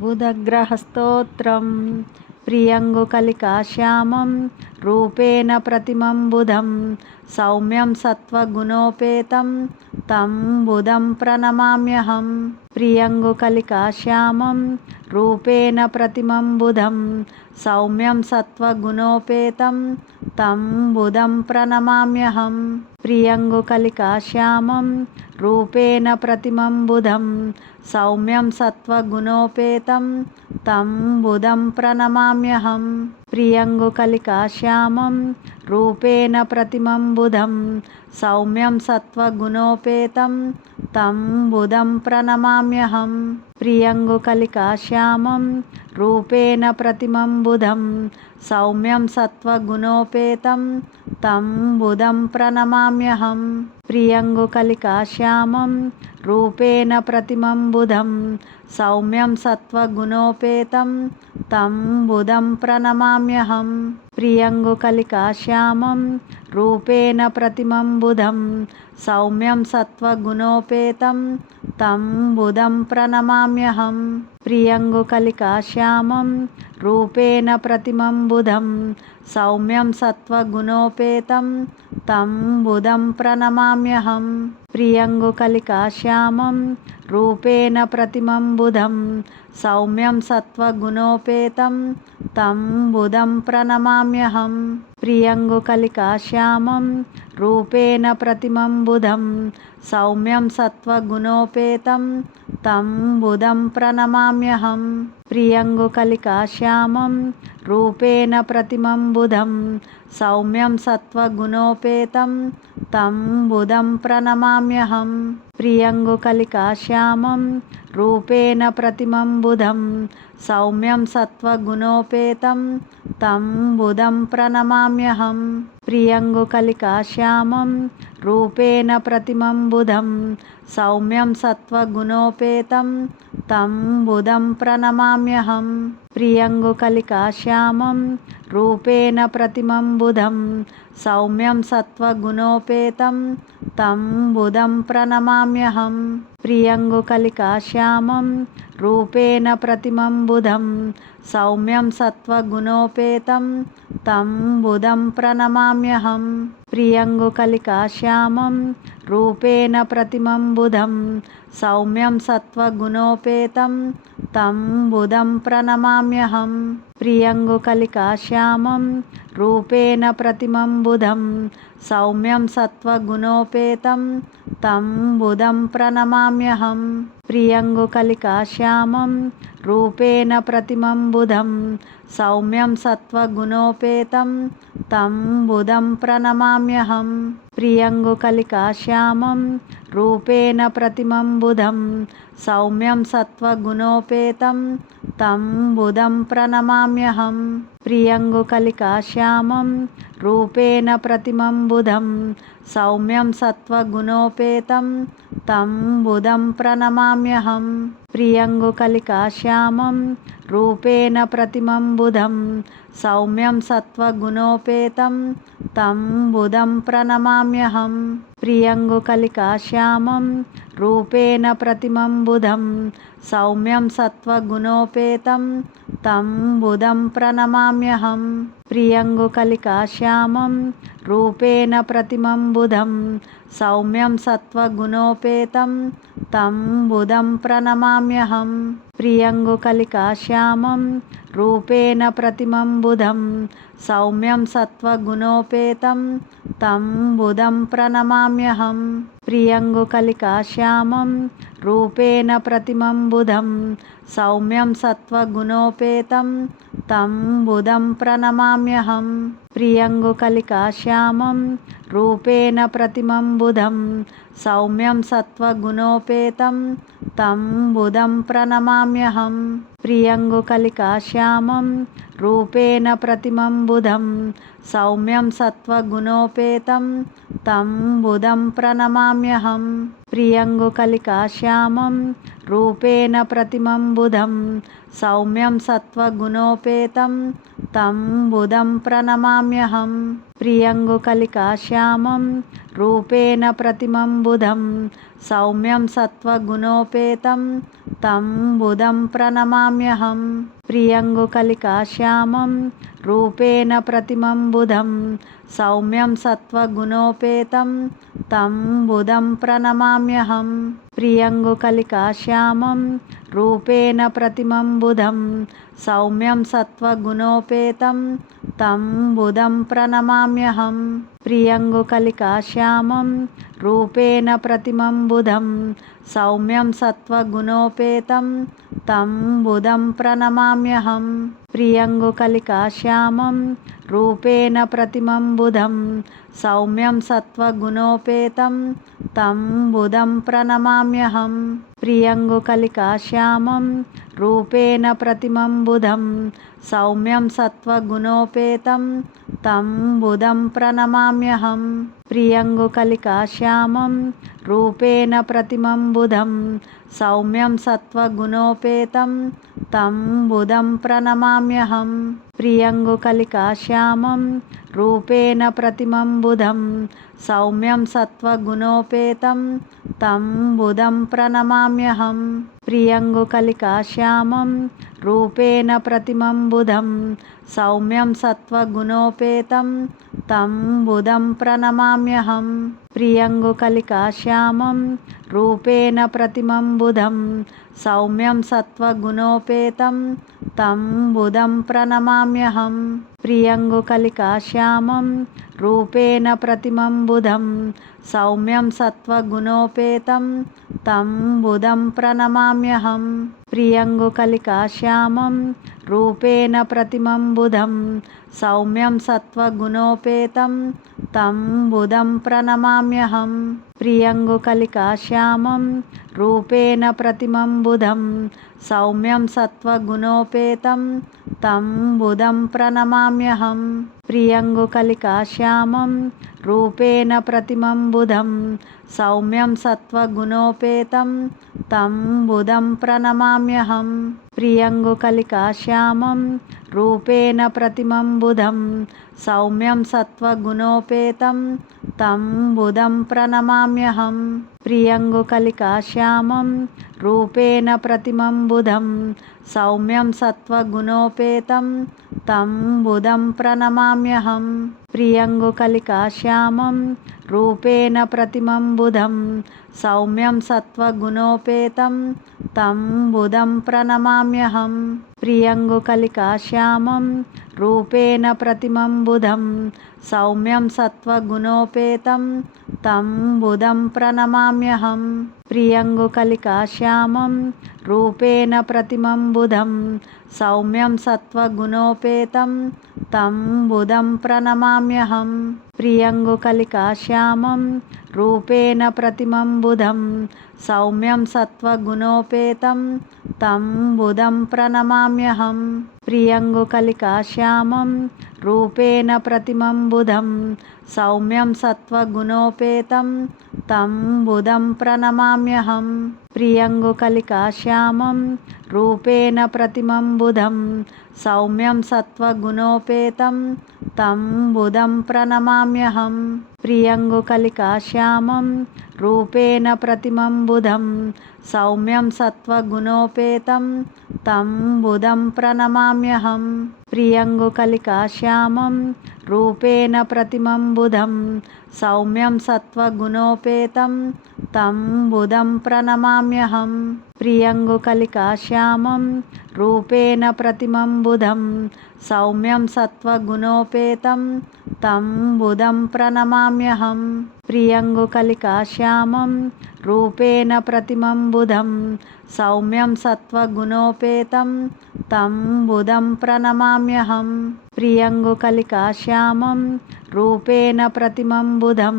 बुधग्रहस्तोत्रं प्रियङ्गुकलिकाश्यामं रूपेण प्रतिमं बुधं सौम्यं सत्त्वगुणोपेतं तं बुधं प्रणमाम्यहं प्रियङ्गुकलिकाश्यामं रूपेण प्रतिमं बुधं सौम्यं सत्त्वगुणोपेतं तं बुधं प्रणमाम्यहं प्रियङ्गुकलिकाश्यामं रूपेण प्रतिमं बुधं सौम्यं सत्त्वगुणोपेतं तं बुधं प्रणमाम्यहम् प्रियङ्गुकलिकाश्यामं रूपेण प्रतिमं बुधं सौम्यं सत्त्वगुणोपेतं तं बुधं प्रणमाम्यहं प्रियङ्गुकलिकाश्यामं रूपेण प्रतिमं बुधं सौम्यं सत्त्वगुणोपेतं तं बुधं प्रणमाम्यहं प्रियङ्गुकलिका श्यामं प्रतिमं बुधं सौम्यं सत्त्वगुणोपेतं तं बुधं प्रणमाम्यहम् प्रियङ्गुकलिकाश्यामं रूपेण प्रतिमं बुधं सौम्यं सत्त्वगुणोपेतं तं बुधं प्रणमाम्यहं प्रियङ्गुकलिकाश्यामं रूपेण प्रतिमं बुधं सौम्यं सत्त्वगुणोपेतं तं बुधं प्रणमाम्यहं प्रियङ्गुकलिकाश्यामं रूपेण प्रतिमं बुधं सौम्यं सत्त्वगुणोपेतं तं बुधं प्रणमाम्यहं प्रियङ्गुकलिकाश्यामं रूपेण प्रतिमं बुधं सौम्यं सत्त्वगुणोपेतं तं बुधं प्रणमाम्यहं प्रियङ्गुकलिकाश्यामं रूपेण प्रतिमं बुधं सौम्यं सत्त्वगुणोपेतं तं बुधं प्रणमाम्यहम् प्रियङ्गुकलिकाश्यामं रूपेण प्रतिमं बुधं सौम्यं सत्त्वगुणोपेतं तं बुधं प्रणमाम्यहं प्रियङ्गुकलिकाश्यामं रूपेण प्रतिमं बुधं सौम्यं सत्त्वगुणोपेतं तं बुधं प्रणमाम्यहम् प्रियङ्गुकलिका श्यामं रूपेण प्रतिमं बुधं सौम्यं सत्त्वगुणोपेतं तं, तं बुधं प्रणमाम्यहम् प्रियङ्गुकलिकाश्यामं रूपेण प्रतिमं बुधं सौम्यं सत्त्वगुणोपेतं तं बुधं प्रणमाम्यहं प्रियङ्गुकलिकाश्यामं रूपेण प्रतिमं बुधं सौम्यं सत्त्वगुणोपेतं तं बुधं प्रणमाम्यहं प्रियङ्गुकलिकाश्यामं रूपेण प्रतिमं बुधं सौम्यं सत्त्वगुणोपेतं तं, तं बुधं प्रणमाम्यहम् प्रियङ्गुकलिका श्यामं रूपेण प्रतिमं बुधं सौम्यं सत्त्वगुणोपेतं तं बुधं प्रणमाम्यहं प्रियङ्गुकलिकाश्यामं रूपेण प्रतिमं बुधं सौम्यं सत्त्वगुणोपेतं तं बुधं प्रणमाम्यहं प्रियङ्गुकलिकाश्यामम् रूपेण प्रतिमं बुधं सौम्यं सत्त्वगुणोपेतं तं, तं बुधं प्रणमाम्यहम् प्रियङ्गुकलिकाश्यामं रूपेण प्रतिमं बुधं सौम्यं सत्त्वगुणोपेतं तं बुधं प्रणमाम्यहं प्रियङ्गुकलिकाश्यामं रूपेण प्रतिमं बुधं सौम्यं सत्त्वगुणोपेतं तं बुधं प्रणमाम्यहं प्रियङ्गुकलिकाश्यामं रूपेण प्रतिमं बुधं सौम्यं सत्त्वगुणोपेतं तं, तं बुधं प्रणमाम्यहम् प्रियङ्गुकलिकाश्यामं रूपेण प्रतिमं बुधं सौम्यं सत्त्वगुणोपेतं तं बुधं प्रणमाम्यहं प्रियङ्गुकलिकाश्यामं रूपेण प्रतिमं बुधं सौम्यं सत्त्वगुणोपेतं तं बुधं प्रणमाम्यहं प्रियङ्गुकलिकाश्यामं रूपेण प्रतिमं बुधं सौम्यं सत्त्वगुणोपेतं तं बुधं प्रणमाम्यहं प्रियङ्गुकलिकाश्यामं रूपेण प्रतिमं बुधं सौम्यं सत्त्वगुणोपेतं तं बुधं प्रणमाम्यहं प्रियङ्गुकलिकाश्यामं रूपेण प्रतिमं बुधं सौम्यं सत्त्वगुणोपेतं तं बुधं प्रणमाम्यहं प्रियङ्गुकलिकाश्यामं रूपेण प्रतिमं बुधं सौम्यं सत्त्वगुणोपेतं तं बुधं प्रणमाम्यहं प्रियङ्गुकलिकाश्यामं रूपेण प्रतिमं बुधं सौम्यं सत्त्वगुणोपेतं तं बुधं प्रणमाम्यहं प्रियङ्गुकलिकाश्यामं रूपेण प्रतिमं बुधं सौम्यं सत्त्वगुणोपेतं तं बुधं प्रणमाम्यहम् प्रियङ्गुकलिकाश्यामं रूपेण प्रतिमं बुधम् सौम्यं सत्त्वगुणोपेतं तं बुधं प्रणमाम्यहं प्रियङ्गुकलिकाश्यामं रूपेण प्रतिमं बुधं सौम्यं सत्त्वगुणोपेतं तं बुधं प्रणमाम्यहं प्रियङ्गुकलिकाश्यामं रूपेण प्रतिमं बुधं सौम्यं सत्त्वगुणोपेतं तं बुधं प्रणमाम्यहम् प्रियङ्गुकलिकाश्यामं रूपेण प्रतिमं बुधं सौम्यं सत्त्वगुणोपेतं तं बुधं प्रणमाम्यहं प्रियङ्गुकलिकाश्यामं रूपेण प्रतिमं बुधं सौम्यं सत्त्वगुणोपेतं तं बुधं प्रणमाम्यहम् प्रियङ्गुकलिका श्यामं रूपेण प्रतिमं बुधं सौम्यं सत्त्वगुणोपेतं तं बुधं प्रणमाम्यहम् प्रियङ्गुकलिकाश्यामं रूपेण प्रतिमं बुधं सौम्यं सत्त्वगुणोपेतं तं बुधं प्रणमाम्यहं प्रियङ्गुकलिकाश्यामं रूपेण प्रतिमं बुधं सौम्यं सत्त्वगुणोपेतं तं बुधं प्रणमाम्यहं प्रियङ्गुकलिकाश्यामं रूपेण प्रतिमं बुधं सौम्यं सत्त्वगुणोपेतं तं बुधं प्रणमाम्यहं प्रियङ्गुकलिकाश्यामं रूपेण प्रतिमं बुधं सौम्यं सत्त्वगुणोपेतं तं बुधं प्रणमाम्यहं प्रियङ्गुकलिकाश्यामं रूपेण प्रतिमं बुधं सौम्यं सत्त्वगुणोपेतं तं बुधं प्रणमाम्यहम् प्रियङ्गुकलिकाश्यामं रूपेण प्रतिमं बुधम् सौम्यं सत्त्वगुणोपेतं तं बुधं प्रणमाम्यहं प्रियङ्गुकलिकाश्यामं रूपेण प्रतिमं बुधं सौम्यं सत्त्वगुणोपेतं तं बुधं प्रणमाम्यहं प्रियङ्गुकलिकाश्यामं रूपेण प्रतिमं बुधं सौम्यं सत्त्वगुणोपेतं तं बुधं प्रणमाम्यहम् प्रियङ्गुकलिकाश्यामं कलिकाश्यामं रूपेण प्रतिमं बुधम् सौम्यं सत्त्वगुणोपेतं तं बुधं प्रणमाम्यहं प्रियङ्गुकलिकाश्यामं रूपेण प्रतिमं बुधं सौम्यं सत्त्वगुणोपेतं तं बुधं प्रणमाम्यहं प्रियङ्गुकलिकाश्यामं रूपेण प्रतिमं बुधं सौम्यं सत्त्वगुणोपेतं तं बुधं प्रणमाम्यहम् प्रियङ्गुकलिका श्यामं रूपेण प्रतिमं बुधं सौम्यं सत्त्वगुणोपेतम् तं बुधं प्रणमाम्यहं प्रियङ्गुकलिकाश्यामं रूपेण प्रतिमं बुधं सौम्यं सत्त्वगुणोपेतं तं बुधं प्रणमाम्यहं प्रियङ्गुकलिकाश्यामं रूपेण प्रतिमं बुधं सौम्यं सत्त्वगुणोपेतं तं बुधं प्रणमाम्यहं प्रियङ्गुकलिकाश्यामं रूपेण प्रतिमं बुधं सौम्यं सत्त्वगुणोपेतं तं बुधं प्रणमाम्यहं प्रियङ्गुकलिकाश्यामं रूपेण प्रतिमं बुधं सौम्यं सत्त्वगुणोपेतं तं बुधं प्रणमाम्यहम् प्रियङ्गुकलिकाश्यामं रूपेण प्रतिमं बुधं सौम्यं सत्त्वगुणोपेतं तं, तं। बुधं प्रणमाम्यहं प्रियङ्गुकलिकाश्यामं रूपेण प्रतिमं बुधं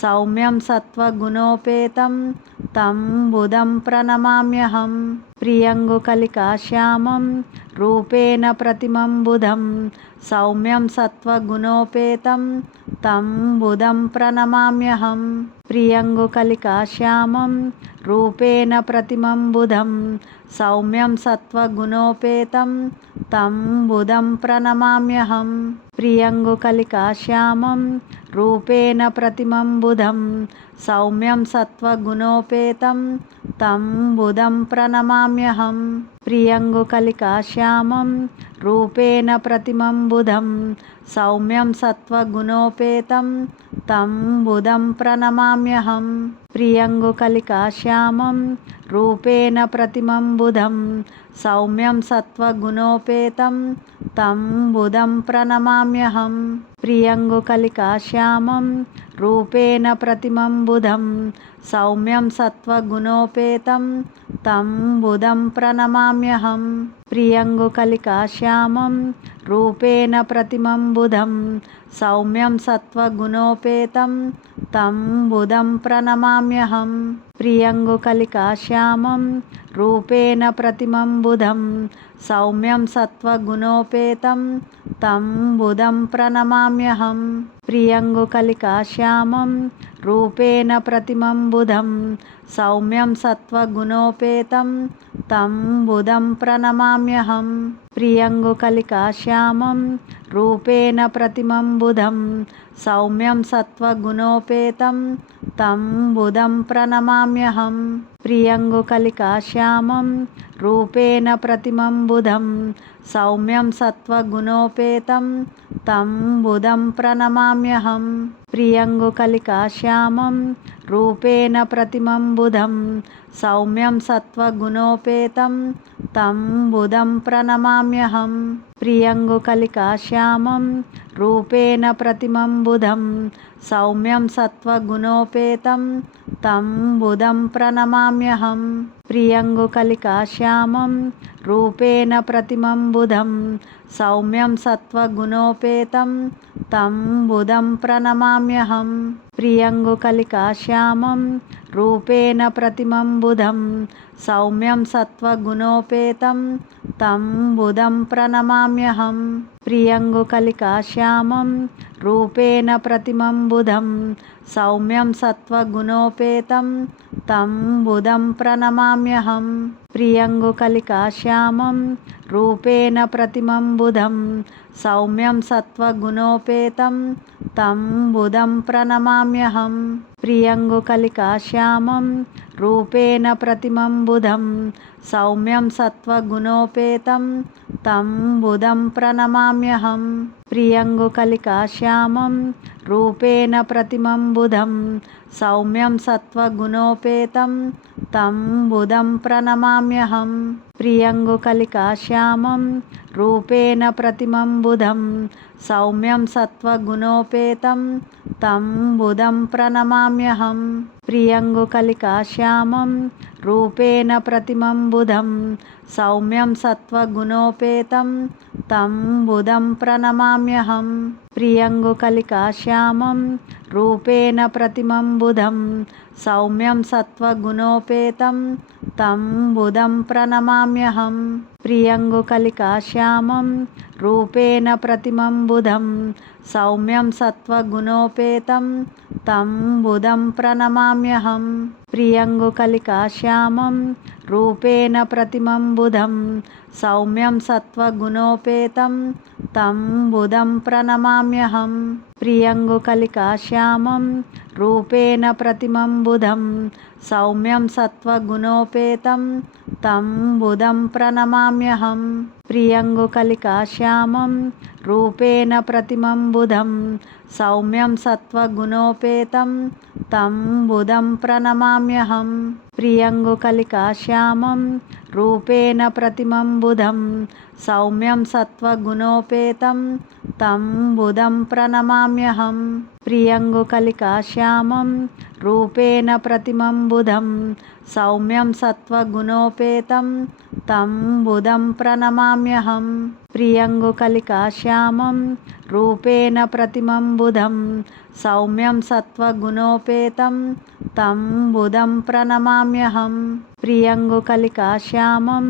सौम्यं सत्त्वगुणोपेतं तं बुधं प्रणमाम्यहं प्रियङ्गुकलिकाश्यामं रूपेण प्रतिमं बुधं सौम्यं सत्त्वगुणोपेतं तं बुधं प्रणमाम्यहं प्रियङ्गुकलिकाश्यामं रूपेण प्रतिमं बुधं सौम्यं सत्त्वगुणोपेतं तं बुधं प्रणमाम्यहं प्रियङ्गुकलिकाश्यामं कलिकाश्यामं रूपेण प्रतिमं बुधम् सौम्यं सत्त्वगुणोपेतं तं बुधं प्रणमाम्यहं प्रियङ्गुकलिकाश्यामं रूपेण प्रतिमं बुधं सौम्यं सत्त्वगुणोपेतं तं बुधं प्रणमाम्यहं प्रियङ्गुकलिकाश्यामं रूपेण प्रतिमं बुधं सौम्यं सत्त्वगुणोपेतं तं बुधं प्रणमाम्यहं प्रियङ्गुकलिकाश्यामं रूपेण प्रतिमं बुधम् सौम्यं सत्त्वगुणोपेतं तं बुधं प्रणमाम्यहं प्रियङ्गुकलिकाश्यामं रूपेण प्रतिमं बुधं सौम्यं सत्त्वगुणोपेतं तं बुधं प्रणमाम्यहं प्रियङ्गुकलिकाश्यामं रूपेण प्रतिमं बुधं सौम्यं सत्त्वगुणोपेतं तं बुधं प्रणमाम्यहं प्रियङ्गुकलिकाश्यामं कलिकाश्यामं रूपेण प्रतिमं बुधम् सौम्यं सत्त्वगुणोपेतं तं बुधं प्रणमाम्यहं प्रियङ्गुकलिकाश्यामं रूपेण प्रतिमं बुधं सौम्यं सत्त्वगुणोपेतं तं बुधं प्रणमाम्यहं प्रियङ्गुकलिकाश्यामं रूपेण प्रतिमं बुधं सौम्यं सत्त्वगुणोपेतं तं बुधं प्रणमाम्यहं प्रियङ्गुकलिकाश्यामं रूपेण प्रतिमं बुधं सौम्यं सत्त्वगुणोपेतं तं बुधं प्रणमाम्यहं प्रियङ्गुकलिकाश्यामं रूपेण प्रतिमं बुधं सौम्यं सत्त्वगुणोपेतं तं बुधं प्रणमाम्यहम् प्रियङ्गुकलिकाश्यामं रूपेण प्रतिमं बुधम् सौम्यं सत्त्वगुणोपेतं तं बुधं प्रणमाम्यहं प्रियङ्गुकलिकाश्यामं रूपेण प्रतिमं बुधं सौम्यं सत्त्वगुणोपेतं तं बुधं प्रणमाम्यहं प्रियङ्गुकलिकाश्यामं रूपेण प्रतिमं बुधं सौम्यं सत्त्वगुणोपेतं तं बुधं प्रणमाम्यहम् प्रियङ्गुकलिकाश्यामं रूपेण प्रतिमं बुधं सौम्यं सत्त्वगुणोपेतं तं बुधं प्रणमाम्यहं प्रियङ्गुकलिकाश्यामं रूपेण प्रतिमं बुधं सौम्यं सत्त्वगुणोपेतं तं बुधं प्रणमाम्यहं प्रियङ्गुकलिकाश्यामं रूपेण प्रतिमं बुधं सौम्यं सत्त्वगुणोपेतं तं बुधं प्रणमाम्यहम् प्रियङ्गुकलिकाश्यामं रूपेण प्रतिमं बुधं सौम्यं सत्त्वगुणोपेतं तं बुधं प्रणमाम्यहं प्रियङ्गुकलिकाश्यामं रूपेण प्रतिमं बुधं सौम्यं सत्त्वगुणोपेतं तं बुधं प्रणमाम्यहं प्रियङ्गुकलिकाश्यामं रूपेण प्रतिमं बुधं सौम्यं सत्त्वगुणोपेतं तं बुधं प्रणमाम्यहं प्रियङ्गुकलिकाश्यामं रूपेण प्रतिमं बुधम् सौम्यं सत्त्वगुणोपेतं तं बुधं प्रणमाम्यहं प्रियङ्गुकलिकाश्यामं रूपेण प्रतिमं बुधं सौम्यं सत्त्वगुणोपेतं तं बुधं प्रणमाम्यहं प्रियङ्गु कलिकाश्यामं रूपेण प्रतिमं बुधं सौम्यं सत्त्वगुणोपेतं तं बुधं प्रणमाम्यहं प्रियङ्गुकलिकाश्यामं कलिकाश्यामं रूपेण प्रतिमं बुधम् सौम्यं सत्त्वगुणोपेतं तं बुधं प्रणमाम्यहं प्रियङ्गुकलिकाश्यामं रूपेण प्रतिमं बुधं सौम्यं सत्त्वगुणोपेतं तं बुधं प्रणमाम्यहं प्रियङ्गुकलिकाश्यामं रूपेण प्रतिमं बुधं सौम्यं सत्त्वगुणोपेतं तं बुधं प्रणमाम्यहं प्रियङ्गुकलिकाश्यामं रूपेण प्रतिमं बुधं सौम्यं सत्त्वगुणोपेतं तं बुधं प्रणमाम्यहं प्रियङ्गुकलिकाश्यामं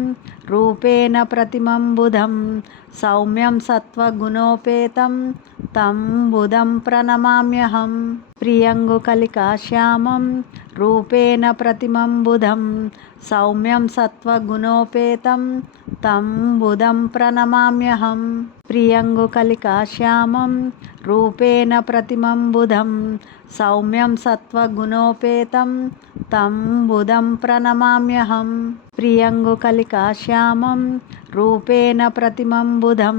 रूपेण प्रतिमं बुधं सौम्यं सत्त्वगुणोपेतं तं बुधं प्रणमाम्यहम् प्रियङ्गुकलिकाश्यामं रूपेण प्रतिमं बुधम् सौम्यं सत्त्वगुणोपेतं तं बुधं प्रणमाम्यहं प्रियङ्गुकलिकाश्यामं रूपेण प्रतिमं बुधं सौम्यं सत्त्वगुणोपेतं तं बुधं प्रणमाम्यहं प्रियङ्गुकलिकाश्यामं रूपेण प्रतिमं बुधं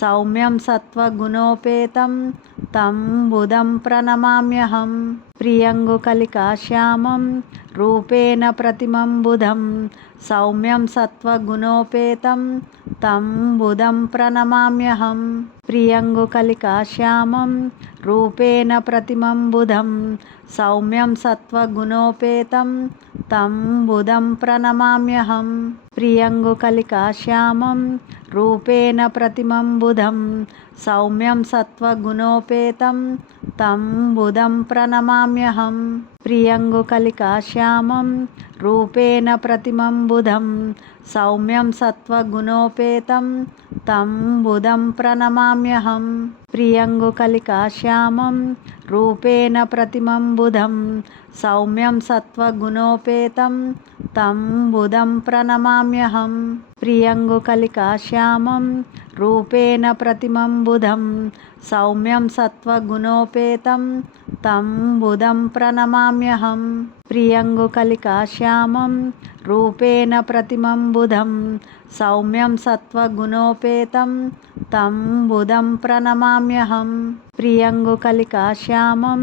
सौम्यं सत्त्वगुणोपेतं तं बुधं प्रणमाम्यहम् प्रियङ्गुकलिकाश्यामं रूपेण प्रतिमं बुधं सौम्यं सत्त्वगुणोपेतं तं बुधं प्रणमाम्यहं प्रियङ्गुकलिकाश्यामं रूपेण प्रतिमं बुधं सौम्यं सत्त्वगुणोपेतं तं बुधं प्रणमाम्यहम् प्रियङ्गुकलिकाश्यामं रूपेण प्रतिमं बुधं सौम्यं सत्त्वगुणोपेतं तं बुधं प्रणमाम्यहं प्रियङ्गुकलिकाश्यामं रूपेण प्रतिमं बुधं सौम्यं सत्त्वगुणोपेतं तं बुधं प्रणमाम्यहम् प्रियङ्गुकलिकाश्यामं रूपेण प्रतिमं बुधं सौम्यं सत्त्वगुणोपेतं तं, तं बुधं प्रणमाम्यहम् प्रियङ्गुकलिकाश्यामं रूपेण प्रतिमं बुधं सौम्यं सत्त्वगुणोपेतं तं बुधं प्रणमाम्यहं प्रियङ्गुकलिकाश्यामं रूपेण प्रतिमं बुधं सौम्यं सत्त्वगुणोपेतं तं बुधं प्रणमाम्यहं प्रियङ्गुकलिकाश्यामं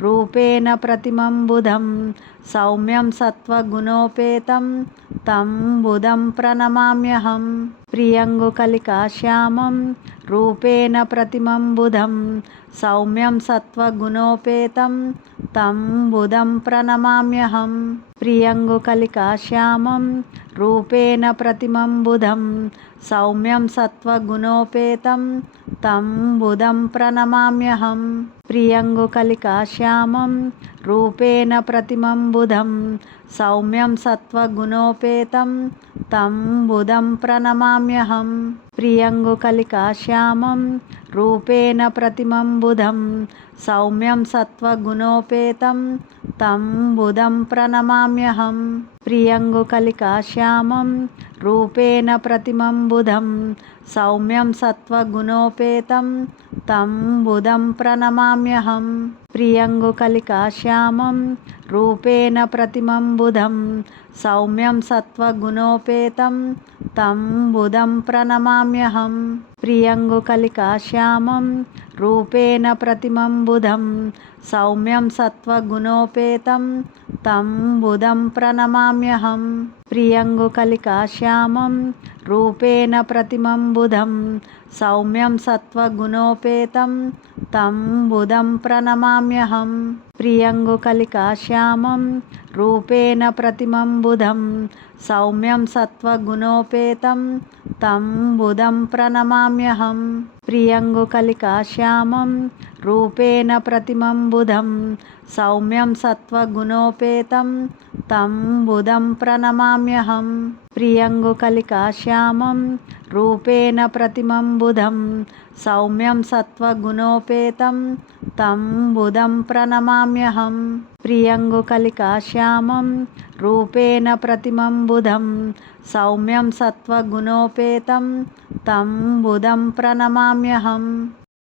रूपेण प्रतिमं बुधं सौम्यं सत्त्वगुणोपेतं तं बुधं प्रणमाम्यहं प्रियङ्गुकलिकाश्यामं रूपेण प्रतिमं बुधं सौम्यं सत्त्वगुणोपेतं तं बुधं प्रणमाम्यहं प्रियङ्गुकलिकाश्यामं रूपेण प्रतिमं बुधं सौम्यं सत्त्वगुणोपेतं तं बुधं प्रणमाम्यहं प्रियङ्गुकलिकाश्यामं रूपेण प्रतिमं बुधं सौम्यं सत्त्वगुणोपेतं तं बुधं प्रणमाम्यहं प्रियङ्गुकलिकाश्यामं रूपेण प्रतिमं बुधं सौम्यं सत्त्वगुणोपेतं तं बुधं प्रणमाम्यहं प्रियङ्गुकलिकाश्यामं रूपेण प्रतिमं बुधम् सौम्यं सत्त्वगुणोपेतं तं बुधं प्रणमाम्यहं प्रियङ्गुकलिकाश्यामं रूपेण प्रतिमं बुधं सौम्यं सत्त्वगुणोपेतं तं बुधं प्रणमाम्यहं प्रियङ्गुकलिकाश्यामं रूपेण प्रतिमं बुधं सौम्यं सत्त्वगुणोपेतं तं बुधं प्रणमाम्यहं प्रियङ्गुकलिकाश्यामं रूपेण प्रतिमं बुधं सौम्यं सत्त्वगुणोपेतं तं बुधं प्रणमाम्यहं प्रियङ्गुकलिकाश्यामं रूपेण प्रतिमं बुधं सौम्यं सत्त्वगुणोपेतं तं बुधं प्रणमाम्यहम् प्रियङ्गुकलिकाश्यामं रूपेण प्रतिमं बुधं सौम्यं सत्त्वगुणोपेतं तं बुधं प्रणमाम्यहं प्रियङ्गुकलिकाश्यामं रूपेण प्रतिमं बुधं सौम्यं सत्त्वगुणोपेतं तं बुधं प्रणमाम्यहम् प्रियङ्गुकलिका श्यामं रूपेण प्रतिमं बुधं सौम्यं सत्त्वगुणोपेतं तं, तं बुधं प्रणमाम्यहम्